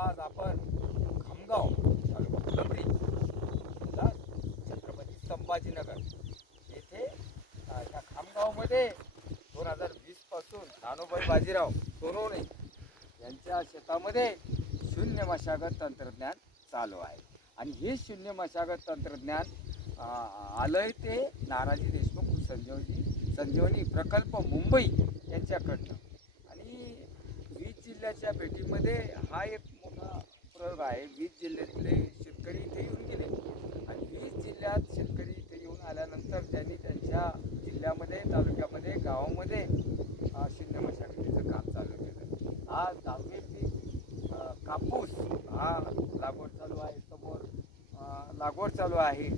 आज आपण खामगाव तालुका फुलंब्री जिल्हा छत्रपती संभाजीनगर येथे या खामगावमध्ये 2020 पासून नानोबाई बाजीराव सोनवणे यांच्या शेतामध्ये शून्य मशागत तंत्रज्ञान चालू आहे. आणि हे शून्य मशागत तंत्रज्ञान आलंय ते नानाजी देशमुख संजीवनी प्रकल्प मुंबई यांच्याकडनं. आणि 20 जिल्ह्याच्या भेटीमध्ये हा एक मोठा प्रयोग आहे. 20 जिल्ह्यातले शेतकरी इथे येऊन गेले आणि 20 जिल्ह्यात शेतकरी इथे येऊन आल्यानंतर त्यांनी त्यांच्या जिल्ह्यामध्ये, तालुक्यामध्ये, गावामध्ये शून्य मशागतीचं काम चालू केलं. आज 10वी पीक कापूस हा लागवड चालू आहे. समोर लागवड चालू आहे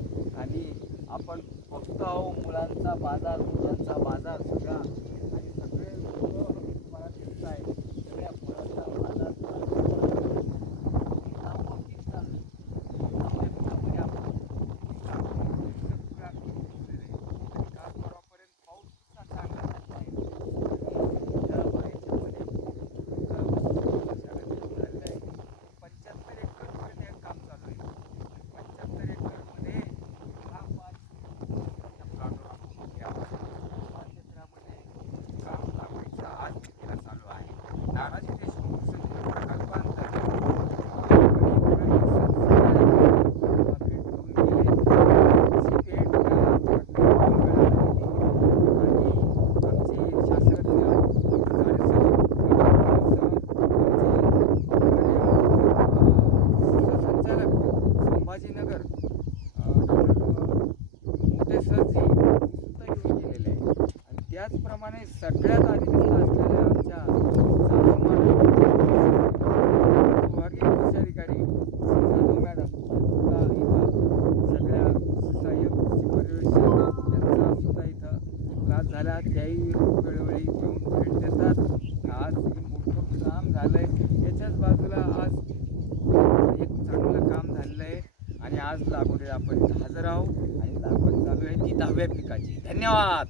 आणि आपण बघतो आहोत मुलांचा बाजार, मुलांचा बाजार सगळा आणि सगळे लोक मला दिसत आहे. सगळ्या मुलांचा बाजार नानाजी देशमुख प्रकल्पांतर्गत संभाजीनगर मोठे सरजी सुद्धा येऊन गेलेले आहे. आणि त्याचप्रमाणे सगळ्यात आधी असलेल्या आमच्या अधिकारी जाधव मॅडम सुद्धा इथं सगळ्या सहाय्यक कृषी पर्यवेक्षक यांचा सुद्धा इथं क्लास झाला. त्याही वेळोवेळी येऊन भेट देतात. आज मोठं काम झालं आहे. याच्याच बाजूला आज एक चांगलं काम झालेलं आहे आणि आज लागवडीला आपण इथं हजर आहोत आणि लागवड चालू आहे ती 10व्या पिकाची. धन्यवाद.